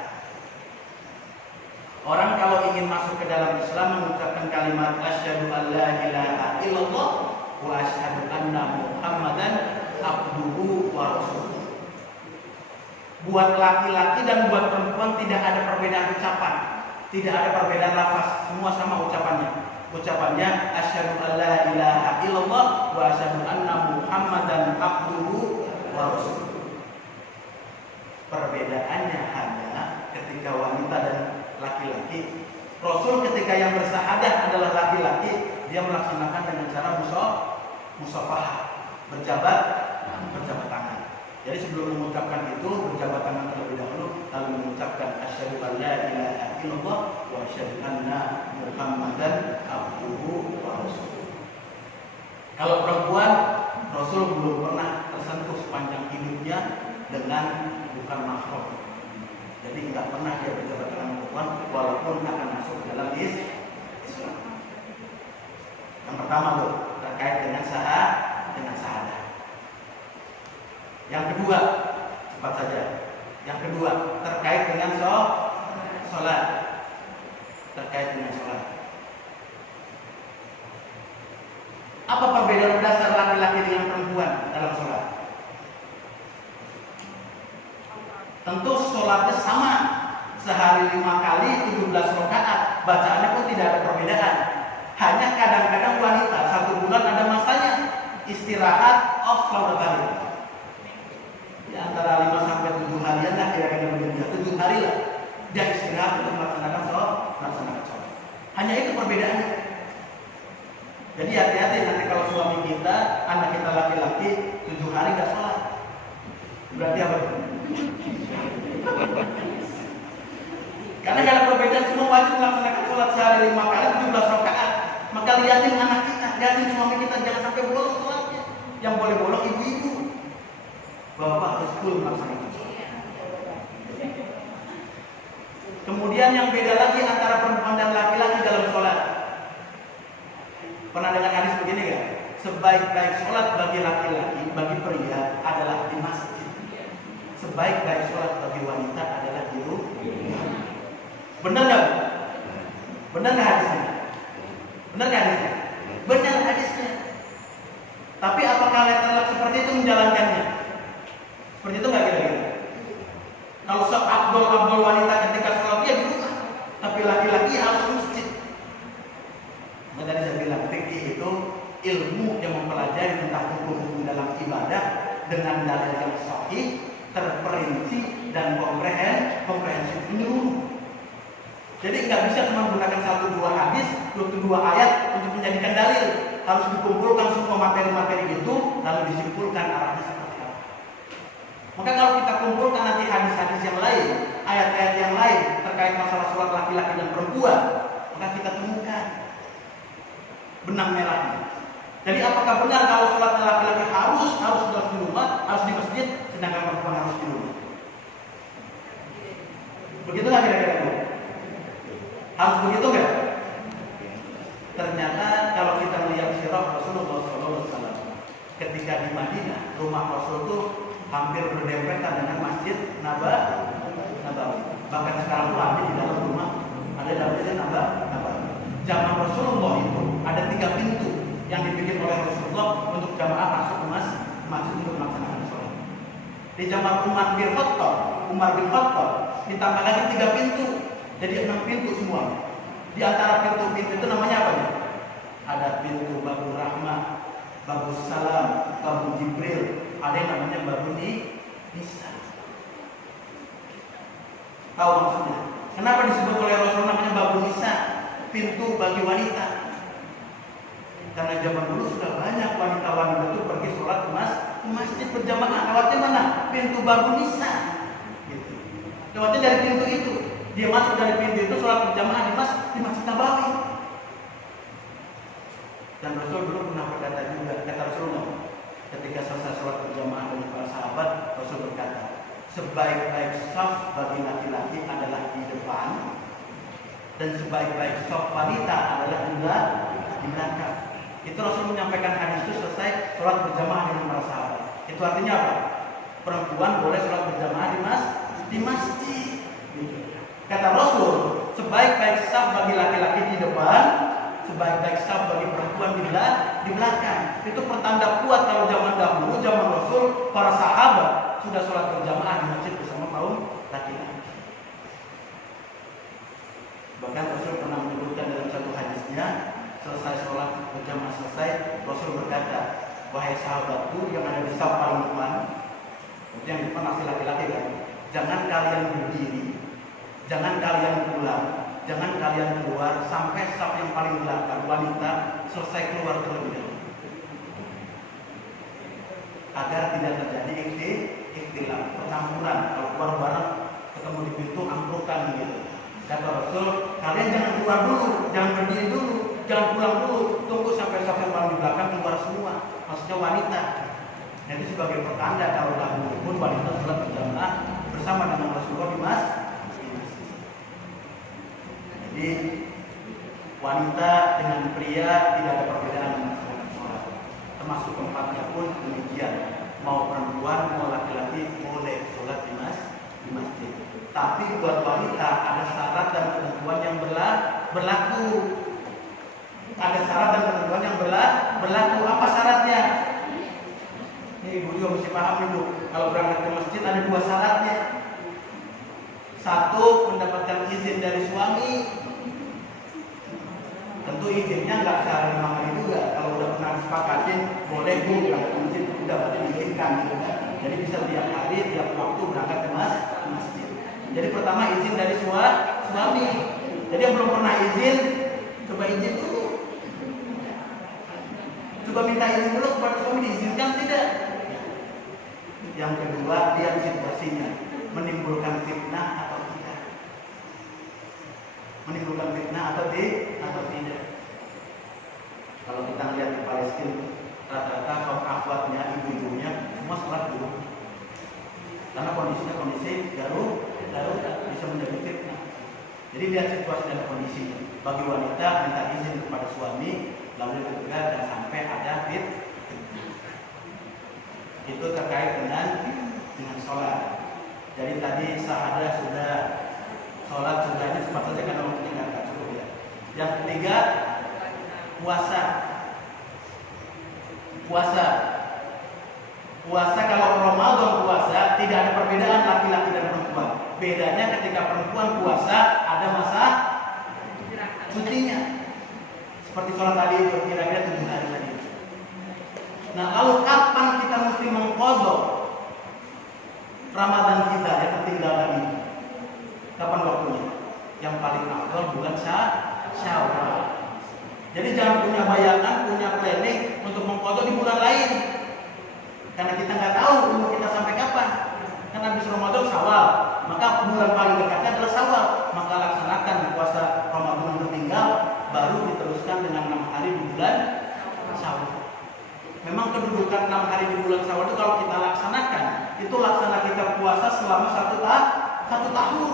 Orang kalau ingin masuk ke dalam Islam mengucapkan kalimat asyhadu an la ilaha illallah wa asyhadu anna Muhammadan abduhu wa rasuluh. Buat laki-laki dan buat perempuan tidak ada perbedaan ucapan, tidak ada perbedaan lafaz, semua sama ucapannya. Ucapannya asyhadu an la ilaha illallah wa asyhadu anna Muhammadan abduhu wa rasuluh. Perbedaannya hanya ketika wanita dan laki-laki. Rasul ketika yang bersyahadah adalah laki-laki, dia melaksanakan dengan cara musafahah, berjabat tangan. Jadi sebelum mengucapkan itu berjabat tangan terlebih dahulu, lalu mengucapkan asyhadu an la ilaha illallah wa asyhadu anna Muhammadan abduhu wa rasuluh. Kalau perempuan, Rasul belum pernah tersentuh sepanjang hidupnya dengan bukan mahram. Jadi nggak pernah dia berjabat tangan perempuan walaupun akan masuk dalam Islam. Yang pertama tuh terkait dengan syahadat. Yang kedua, cepat saja. Yang kedua terkait dengan sholat. Terkait dengan sholat. Apa perbedaan dasar laki-laki dengan perempuan dalam sholat? Tentu sholatnya sama, sehari 5 kali 17 rakaat, bacaannya pun tidak ada perbedaan. Hanya kadang-kadang wanita 1 bulan ada masanya istirahat off sholat kali. Di antara 5 sampai 7 harian lah kira-kira begitu, 7 hari lah dia istirahat untuk melaksanakan sholat. Hanya itu perbedaannya. Jadi hati-hati nanti kalau suami kita, anak kita laki-laki 7 hari nggak sholat, berarti apa? Karena kalau perbedaan semua wajib melaksanakan sholat sehari 5 kali 17 rakaat. Maka lihatin anak kita, lihatin suami kita, jangan sampai bolong sholatnya. Yang boleh bolong ibu-ibu. Bapak harus full melaksanakan sholat. Kemudian yang beda lagi antara perempuan dan laki-laki dalam sholat. Pernah dengar hadis begini nggak? Sebaik-baik sholat bagi laki-laki, bagi pria adalah di masjid. Sebaik-baik sholat bagi wanita adalah di rumah. Benar nggak? Benar nggak hadisnya? Benar nggak hadisnya? Benar hadisnya. Tapi apakah laki-laki seperti itu menjalankannya? Seperti itu nggak kira-kira? Kalau seabdol wanita ketika sholat dia di rumah, tapi laki-laki harus ke masjid. Maka tadi saya bilang fikih itu ilmu yang mempelajari tentang hukum-hukum dalam ibadah dengan dalil yang sahih, terperinci dan komprehensif menyeluruh. Jadi nggak bisa cuma menggunakan 1-2 hadis, 1-2 ayat untuk menjadikan dalil. Harus dikumpulkan semua materi-materi itu, lalu disimpulkan arahnya seperti apa. Maka kalau kita kumpulkan nanti hadis-hadis yang lain, ayat-ayat yang lain terkait masalah sholat laki-laki dan perempuan, maka kita temukan benang merahnya. Jadi apakah benar kalau sholatnya laki-laki harus di rumah, harus di masjid, sedangkan perempuan harus di rumah? Begitu nggak kira-kira? Harus begitu nggak? Ternyata kalau kita melihat sirah Rasulullah SAW, ketika di Madinah, rumah Rasul itu hampir berdempetan dengan Masjid Nabawi. Bahkan sekarang tuh ada di dalam rumah, ada dalamnya nambah. Zaman Rasulullah itu ada 3 pintu yang dibikin oleh Rasulullah untuk jamaah masuk ke masjid untuk melaksanakan sholat. Di zaman Umar bin Khattab ditambah lagi 3 pintu, jadi 6 pintu semua. Di antara pintu-pintu itu namanya apa ya? Ada pintu Babul Rahmah, Babul Salam, Babul Jibril, ada yang namanya Babul Nisa. Tahu maksudnya? Kenapa disebut oleh Rasul namanya Babul Nisa? Pintu bagi wanita. Karena zaman dulu sudah banyak wanita-wanita itu pergi sholat ke masjid berjamaah. Lewatnya mana? Pintu Babul Nisa. Gitu. Lewatnya dari pintu itu. Dia masuk dari pintu itu sholat berjamaah di Masjid Nabawi. Dan Rasul dulu pernah berkata juga, kata Rasulullah, ketika selesai sholat berjamaah dengan para sahabat, Rasul berkata, sebaik-baik shaf bagi laki-laki adalah di depan, dan sebaik-baik shaf wanita adalah di belakang. Itu Rasul menyampaikan hadis itu selesai sholat berjamaah dengan para sahabat. Itu artinya apa? Perempuan boleh sholat berjamaah di masjid. Kata Rasul, sebaik-baik shaf bagi laki-laki di depan, sebaik-baik shaf bagi perempuan di belakang. Itu pertanda kuat kalau zaman dahulu, zaman Rasul, para sahabat sudah sholat berjamaah di masjid bersama kaum laki-laki. Bahkan Rasul pernah menyebutkan dalam satu hadisnya, selesai sholat berjamaah selesai, Rasul berkata, wahai sahabatku yang ada di shaf paling depan, yang di depan masih laki-laki kan, jangan kalian berdiri, jangan kalian pulang, jangan kalian keluar sampai shaf yang paling belakang wanita selesai keluar terlebih dahulu, agar tidak terjadi ikhtilaf, percampuran. Kalau keluar bareng ketemu di pintu amprukan gitu. Kata Rasul, kalian jangan keluar dulu, jangan berdiri dulu, jangan pulang dulu, tunggu sampai shaf yang paling di belakang keluar semua, maksudnya wanita. Nah, itu sebagai pertanda kalau dahulu pun wanita sholat berjamaah bersama dengan Rasulullah di masjid. Jadi wanita dengan pria tidak ada perbedaan dalam sholat, termasuk tempatnya pun demikian. Mau perempuan mau laki-laki boleh sholat di masjid. Tapi buat wanita ada syarat dan ketentuan yang berlaku. Ada syarat dan ketentuan yang berlaku. Apa syaratnya? Ini ibu juga mesti paham itu. Kalau berangkat ke masjid ada 2 syaratnya. 1, mendapatkan izin dari suami. Tentu izinnya nggak secara 5 hari juga. Kalau udah pernah disepakatin, boleh bu berangkat ke masjid, udah berarti diizinkan gitu kan. Jadi bisa tiap hari, tiap waktu berangkat ke masjid. Jadi pertama izin dari suami. Jadi yang belum pernah izin, coba izin dulu. Coba minta izin dulu kepada suami, diizinkan tidak. Yang kedua, lihat situasinya, menimbulkan fitnah atau tidak. Menimbulkan fitnah atau tidak. Kalau kita lihat di Palestina, rata-rata kaum akhwatnya, ibu-ibunya semua sholat dulu. Karena kondisinya kondisi darurat bisa menjadi fitnah. Jadi lihat situasi dan kondisinya. Bagi wanita minta izin kepada suami, lalu juga dan sampai ada fitnah. Itu terkait dengan sholat. Jadi tadi syahadah sudah, sholat sudah, ini cepat saja karena waktunya nggak cukup ya. Yang ketiga, puasa. Puasa kalau Ramadan puasa tidak ada perbedaan laki-laki dan perempuan. Bedanya ketika perempuan puasa ada masa cutinya. Seperti sholat tadi itu kira-kira 7 hari tadi. Nah, lalu kapan kita mesti mengqadha Ramadan kita yang ketinggalan ini? Kapan waktunya? Yang paling afdal bulan Syawal. Jadi jangan punya bayangan, punya planning untuk mengqadha di bulan lain. Karena kita nggak tahu umur kita sampai kapan. Karena habis Ramadan Syawal, maka bulan paling dekatnya adalah Syawal. Maka laksanakan puasa Ramadan yang tertinggal, baru diteruskan dengan 6 hari di bulan Syawal. Memang kedudukan 6 hari di bulan Syawal itu kalau kita laksanakan, itu laksana kita puasa selama 1 tahun.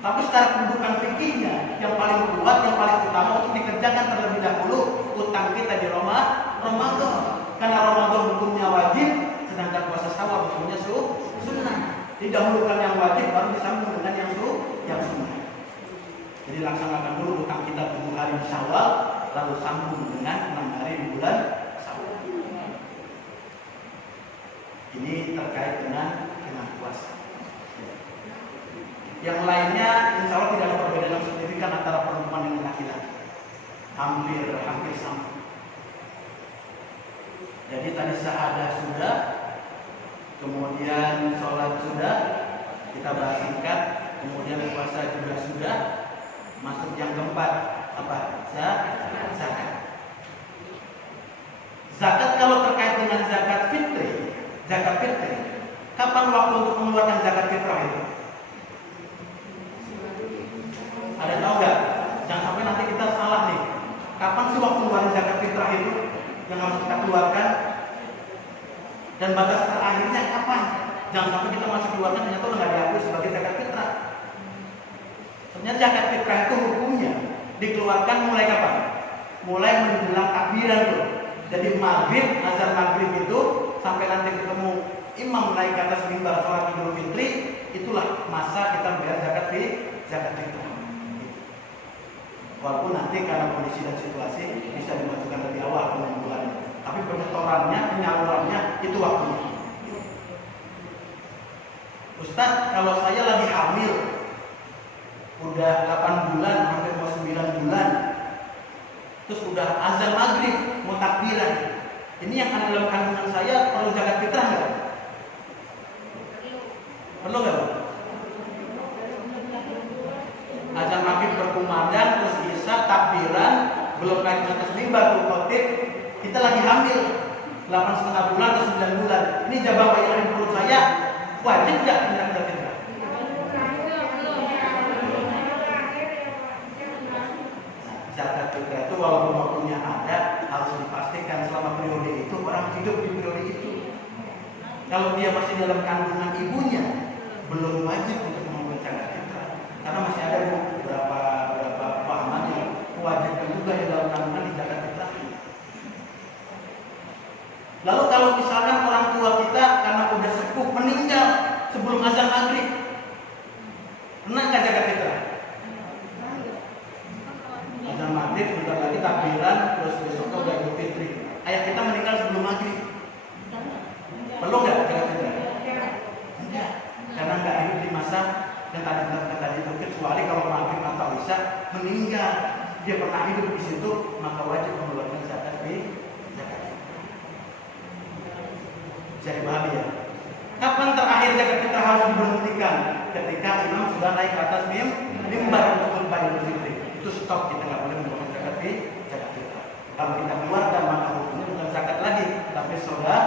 Tapi secara kedudukan fikihnya, yang paling kuat, yang paling utama untuk dikerjakan terlebih dahulu utang kita di Ramadan. Karena Ramadan hukumnya wajib, sedangkan puasa Syawal hukumnya sunnah. Didahulukan yang wajib, baru disambung dengan yang sunnah. Jadi laksanakan dulu utang kita 7 hari di Syawal, lalu sambung dengan 6 hari di bulan Syawal. Ini terkait dengan puasa. Yang lainnya insya Allah tidak ada perbedaan yang signifikan antara perempuan dengan laki-laki. Hampir sama. Jadi tadi syahadah sudah, kemudian sholat sudah, kita bahas singkat, kemudian puasa juga sudah. Masuk yang keempat, apa? Zakat. Zakat kalau terkait dengan zakat fitri, kapan waktu untuk mengeluarkan zakat fitrah itu? Ada tahu nggak? Jangan sampai nanti kita salah nih. Kapan sih waktu mengeluarkan zakat fitrah itu yang harus kita keluarkan? Dan batas terakhirnya kapan? Jangan sampai kita masih keluarkan ternyata udah nggak diakui sebagai zakat fitrah. Ternyata zakat fitrah itu hukumnya dikeluarkan mulai kapan? Mulai menjelang takbiran tuh. Jadi maghrib, azan maghrib itu sampai nanti ketemu imam naik ke atas mimbar sholat Idul Fitri, itulah masa kita membayar zakat fitrah. Walaupun nanti karena kondisi dan situasi bisa dimajukan lebih awal 6 bulan, tapi penyetorannya, penyalurannya itu waktunya. Ustadz, kalau saya lagi hamil, udah 8 bulan, hampir mau 9 bulan, terus udah azan maghrib, mau takbiran, ini yang ada dalam kandungan saya perlu zakat fitrah nggak? Perlu nggak? Azan maghrib berkumandang, terus isya, takbiran, belum naik ke atas mimbar tuh khotib, kita lagi hamil 8,5 bulan atau 9 bulan. Ini jabah bayi yang di perut saya, wajib nggak punya zakat fitrah? Zakat fitrah itu walaupun waktunya ada, harus dipastikan selama periode itu orang hidup di periode itu. Kalau dia masih dalam kandungan ibunya, belum wajib untuk mengambil zakat fitrah, karena masih ada beberapa pahaman yang mewajibkan juga di dalam kandungan di zakat fitrah. Lalu kalau misalkan orang tua kita karena udah sepuh meninggal sebelum azan maghrib, kena nggak zakat fitrah? Azan maghrib sebentar lagi takbiran, terus besok udah Idul Fitri. Ayah kita meninggal sebelum maghrib, perlu nggak zakat fitrah? Enggak, karena nggak hidup di masa yang tadi itu, kecuali kalau maghrib atau isya meninggal, dia pernah hidup di situ, maka wajib mengeluarkan zakat fitrah. Bisa dipahami ya? Kapan terakhir zakat fitrah harus diberhentikan? Ketika imam sudah naik ke atas mimbar untuk khutbah Idul Fitri. Itu stop, kita nggak boleh mengeluarkan zakat fitrah. Kalau kita keluarkan maka hukumnya bukan zakat lagi, tapi saudara.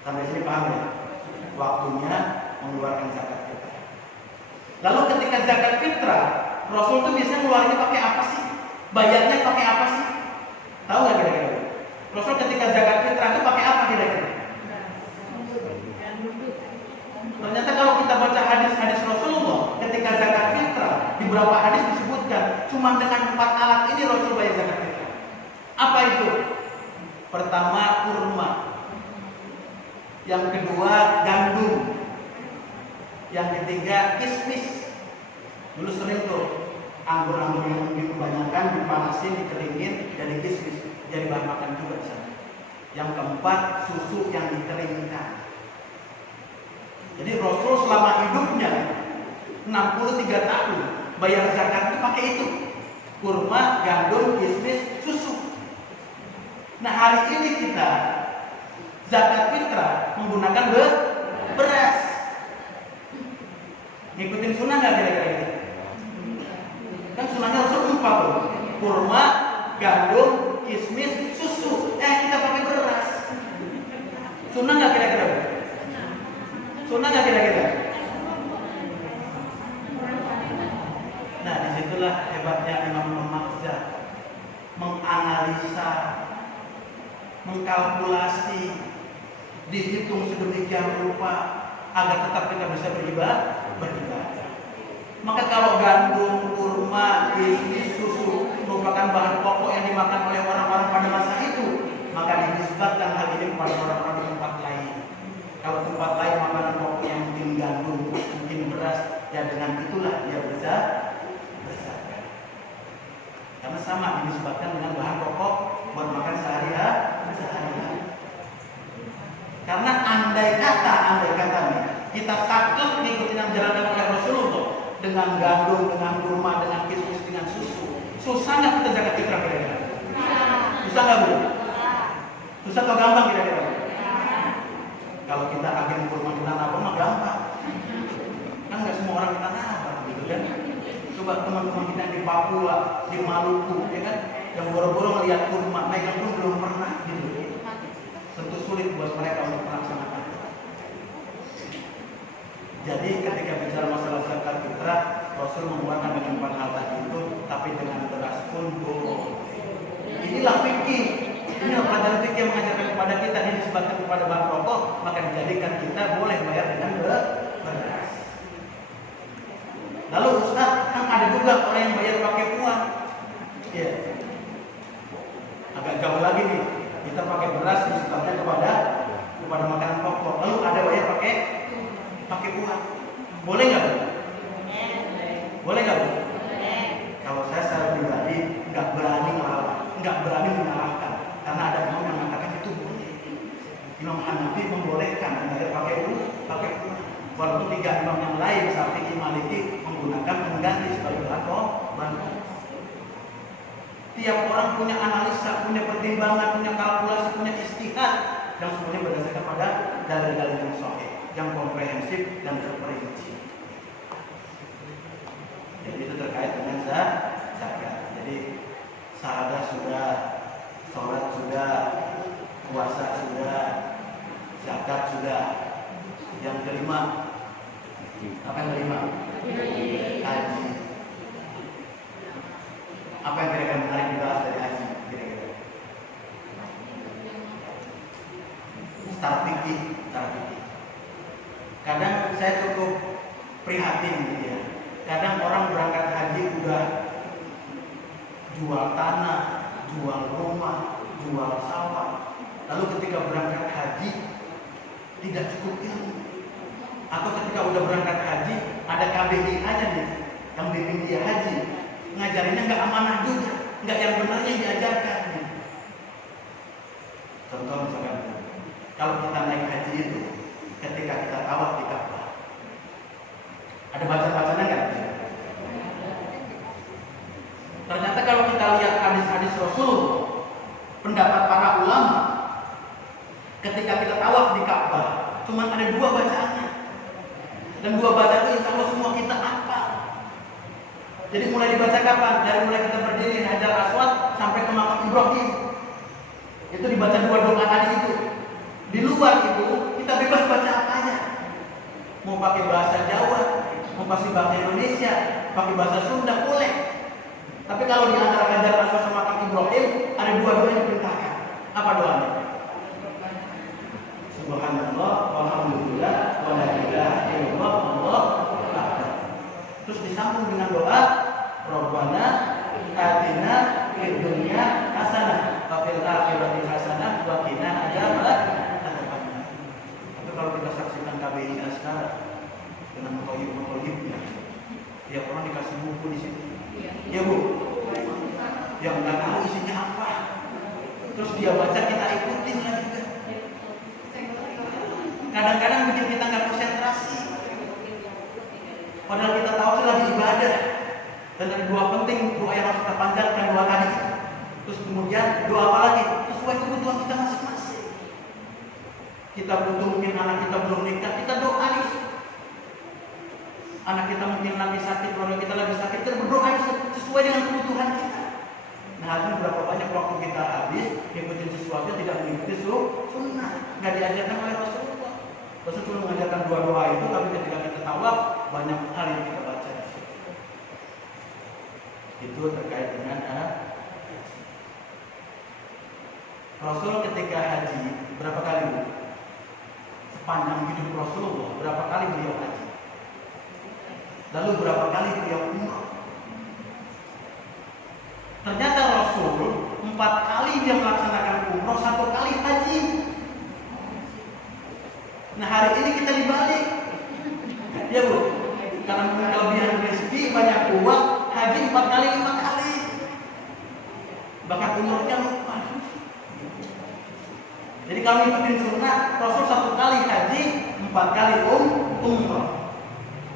Sampai sini paham ya? Waktunya mengeluarkan zakat fitrah. Lalu ketika zakat fitrah, Rasul itu biasanya ngeluarinnya pakai apa sih? Bayarnya pakai apa sih? Tahu nggak kira-kira? Rasul ketika zakat fitrah itu pakai apa kira-kira? Ternyata kalau kita baca hadis-hadis Rasulullah, ketika zakat fitrah di beberapa hadis disebutkan cuma dengan 4 alat ini Rasul bayar zakat fitrah. Apa itu? Pertama kurma, yang kedua gandum, yang ketiga kismis. Dulu sering tuh anggur-anggur yang kebanyakan dipanasin, dikeringin, jadi kismis, jadi bahan makan juga di sana. Yang keempat susu yang dikeringkan. Jadi Rasul selama hidupnya 63 tahun bayar zakat itu pakai itu, kurma, gandum, kismis, susu. Nah hari ini kita zakat fitrah menggunakan beras. Ngikutin sunnah nggak kira-kira ini? Kan sunnahnya Rasul 4 tuh, kurma, gandum, kismis, susu. Kita pakai beras. Sunnah nggak kira-kira? Sunnah nggak kira-kira? Nah disitulah hebatnya Imam memaksa, menganalisa, mengkalkulasi, dihitung sedemikian rupa agar tetap kita bisa beribadah. Maka kalau gandum, kurma, kismis, susu merupakan bahan pokok yang dimakan oleh orang-orang pada masa itu, maka dinisbatkan hal ini kepada orang-orang di tempat lain. Kalau tempat lain makanan pokok yang mungkin gandum, mungkin beras, ya dengan itulah dia berzakat. Karena sama dinisbatkan dengan bahan pokok buat makan sehari-hari. Karena andai kata nih, kita saklek ngikutin yang dijalankan oleh Rasulullah dengan gandum, dengan kurma, dengan kismis, dengan susu, susah nggak kita zakat fitrah kira-kira? Susah nggak Bu? Susah atau gampang kira-kira? Kalau kita agen kurma di tanah abang mah gampang. Kan nggak semua orang di tanah abang, gitu kan? Coba teman-teman kita di Papua, di Maluku, ya kan? Yang boro-boro ngeliat kurma, megang pun belum pernah, gitu. Tentu sulit buat mereka untuk melaksanakan. Jadi ketika bicara masalah zakat fitrah, Rasul menguatkan dengan 4 hal tadi itu, tapi dengan beras pun boleh. Inilah fikih. Ini pelajaran fikih yang mengajarkan kepada kita, ini disebutkan kepada bahan pokok, maka dijadikan kita boleh bayar dengan beras. Lalu Ustaz, kan ada juga orang yang bayar pakai uang. Ya. Agak jauh lagi nih. Kita pakai beras disebutkan kepada makanan pokok. Lalu ada bayar pakai uang. Boleh nggak Bu? Boleh nggak Bu? Kalau saya secara pribadi nggak berani melawan, nggak berani mengalahkan, karena ada imam yang mengatakan itu boleh. Imam Hanafi membolehkan bayar pakai uang. Walaupun 3 imam yang lain Syafi'i, Maliki menggunakan pengganti sebagai bahan. Tiap orang punya analisa, punya pertimbangan, punya kalkulasi, punya istihad yang semuanya berdasarkan pada dalil-dalil yang sahih, yang komprehensif dan terperinci. Jadi itu terkait dengan zakat. Jadi syahadah sudah, sholat sudah, puasa sudah, zakat sudah. Yang kelima, apa yang kelima? Haji. Apa yang kira-kira menarik dibahas dari haji? Kira-kira secara fikih. Kadang saya cukup prihatin gitu ya. Kadang orang berangkat haji udah jual tanah, jual rumah, jual sawah. Lalu ketika berangkat haji tidak cukup ilmu. Atau ketika udah berangkat haji ada KBI-nya nih yang bimbing dia haji. Ngajarinnya nggak amanah juga, nggak yang benarnya diajarkan. Contoh misalkan, kalau kita naik haji itu, ketika kita tawaf di Ka'bah, ada baca-bacanya nggak? Ternyata kalau kita lihat hadis-hadis Rasul, pendapat para ulama, ketika kita tawaf di Ka'bah, cuma ada 2 bacaannya, dan 2 bacaan itu insya Allah semua kita hafal. Jadi mulai dibaca kapan? Dari mulai kita berdiri Hajar Aswad sampai ke makam Ibrahim. Itu dibaca 2 doa tadi itu. Di luar itu kita bebas baca apa aja. Mau pakai bahasa Jawa, mau pakai bahasa Indonesia, pakai bahasa Sunda boleh. Tapi kalau di antara Hajar Aswad sama makam Ibrahim ada 2 doa yang diperintahkan. Apa doanya? Subhanallah, walhamdulillah, wa la ilaha illallah, Allahu akbar. Terus disambung dengan doa Rabbana atina fid dunya hasanah wa fil akhirati hasanah wa qina adzabannar. Tapi kalau kita saksikan KBI sekarang dengan muthayyib-muthayyibnya, tiap orang dikasih buku di situ. Ya Bu, yang nggak tahu isinya apa, terus dia baca kita ikutin lagi juga. Kadang-kadang bikin kita nggak konsentrasi. Padahal kita tahu itu lagi ibadah. Dan ada 2 penting doa yang harus kita panjatkan 2 kali. Terus kemudian doa apa lagi? Sesuai kebutuhan kita masing-masing. Kita butuh mungkin anak kita belum nikah, kita doa nih. Anak kita mungkin lagi sakit, keluarga kita lagi sakit, kita berdoa sesuai dengan kebutuhan kita. Nah, itu berapa banyak waktu kita habis ngikutin sesuatu tidak mengikuti sunnah, nggak diajarkan oleh Rasulullah. Rasul cuma mengajarkan 2 doa itu, tapi ketika kita tawaf banyak hal yang kita baca di situ. Itu terkait dengan Rasul ketika haji berapa kali Bu? Sepanjang hidup Rasulullah berapa kali beliau haji? Lalu berapa kali beliau umrah? Ternyata Rasul 4 kali dia melaksanakan umrah, 1 kali haji. Nah hari ini kita dibalik, ya Bu. Karena kelebihan rezeki, banyak uang, haji 4 kali 5 kali. Bahkan umurnya lupa. Jadi kami ikutin sunnah Rasul 1 kali haji, 4 kali umrah.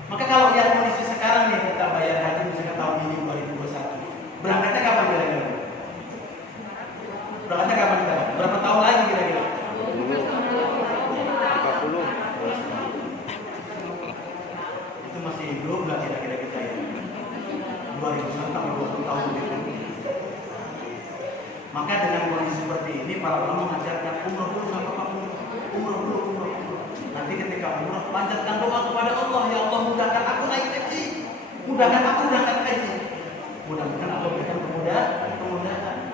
Maka kalau lihat kondisi sekarang nih, kita bayar haji misalnya tahun ini 2021, berangkatnya kapan kira-kira? Berangkatnya kapan kita? Berapa tahun lagi kira-kira? 40. Itu masih hidup nggak kira-kira kita ya? 2001 sampai 20 tahun gitu. Maka dengan kondisi seperti ini, para ulama mengajarkan umrah dulu, nggak apa-apa, umrah dulu. Nanti ketika umrah, panjatkan doa kepada Allah, ya Allah mudahkan aku naik haji, mudahkan aku berangkat haji. Mudah-mudahan Allah berikan kemudahan.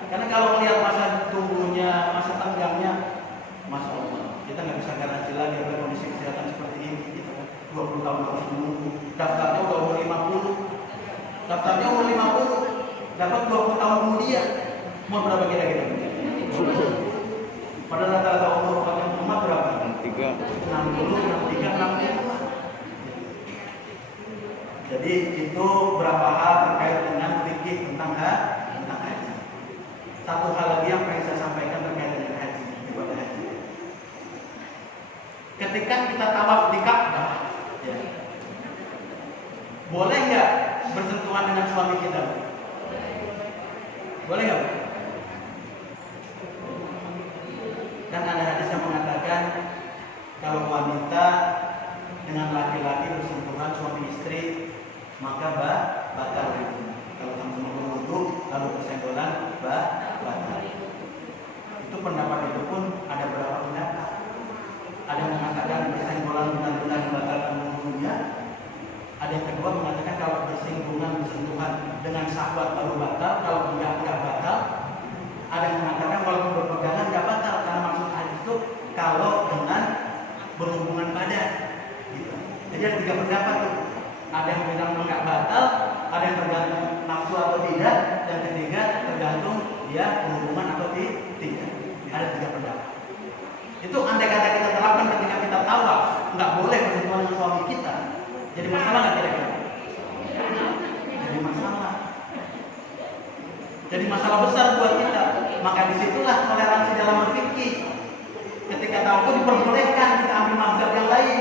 Karena kalau melihat masa tunggunya, masa tenggangnya, Masya Allah, kita nggak bisa garansi lagi dengan kondisi kesehatan seperti ini. Gitu. 20 tahun harus menunggu. Daftarnya udah umur 50, daftarnya umur 50, dapat 20 tahun kemudian. Mau berapa kira-kira? Padahal rata-rata umur umat berapa? 3. 60, 63, 65. Jadi itu berapa hal terkait dengan fikih tentang haji. Satu hal lagi yang pengen saya sampaikan terkait dengan haji, ibadah haji. Ketika kita tawaf di Ka'bah, ya, boleh nggak bersentuhan dengan suami kita? Boleh nggak? Dan ada hadis yang mengatakan kalau wanita dengan laki-laki bersentuhan suami istri maka batal. Kalau sama-sama berwudu lalu bersenggolan batal. Itu pendapat itu pun ada beberapa pendapat. Ada yang mengatakan bersenggolan benar-benar membatalkan wudunya. Ada yang kedua mengatakan kalau bersinggungan bersentuhan dengan sahabat baru batal, kalau enggak batal. Ada yang mengatakan walaupun berpegangan nggak batal, karena maksud hadis itu kalau dengan berhubungan badan. Gitu. Jadi ada 3 pendapat tuh. Ada yang bilang nggak batal, ada yang tergantung nafsu atau tidak, dan ketiga tergantung dia berhubungan atau tidak. Ada 3 pendapat. Itu andai kata kita terapkan ketika kita tawaf, nggak boleh bersentuhan dengan suami kita. Jadi masalah nggak kira-kira? Jadi masalah. Jadi masalah besar buat kita. Maka disitulah toleransi dalam berfikih. Ketika tahu itu diperbolehkan kita ambil mazhab yang lain.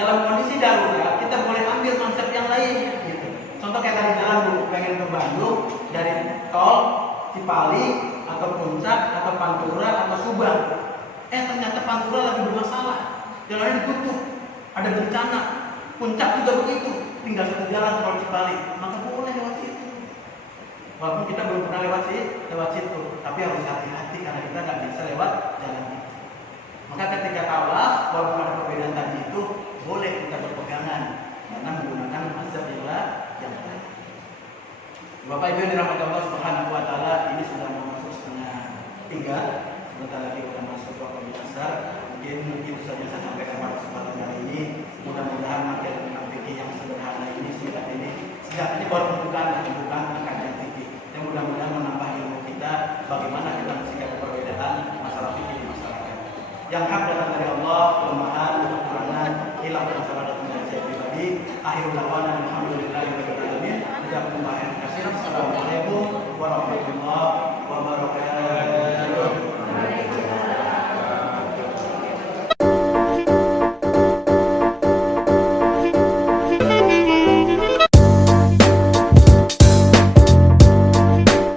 Dalam kondisi darurat kita boleh ambil mazhab yang lain. Gitu. Contoh kayak tadi jalan bu, pengen ke Bandung dari tol Cipali atau Puncak atau Pantura atau Subang. Ternyata Pantura lagi bermasalah, jalannya ditutup, ada bencana. Puncak juga begitu, tinggal 1 jalan tol Cipali, maka boleh lewat situ. Walaupun kita belum pernah lewat situ, tapi harus hati-hati karena kita nggak bisa lewat jalan itu. Maka ketika tawaf, walaupun ada perbedaan tadi itu, boleh kita berpegangan karena menggunakan mazhab yang lain. Bapak Ibu yang dirahmati Allah Subhanahu Wa Taala, ini sudah mau masuk 2:30, sebentar lagi kita masuk waktu asar. Mungkin itu saja saya sampaikan pada kesempatan kali ini. Mudah-mudahan materi tentang fikih yang sederhana ini setidaknya baru pembukaan kajian fikih. Yang mudah-mudahan menambah ilmu kita bagaimana kita mensikapi perbedaan masalah fikih di masyarakat. Yang hak datang dari Allah, kelemahan, kekurangan, hilaf dan salah datang dari saya pribadi. Akhirul da'wana alhamdulillahirabbil alamin. Jazakumullahu khairan katsiran. Assalamualaikum warahmatullahi wabarakatuh.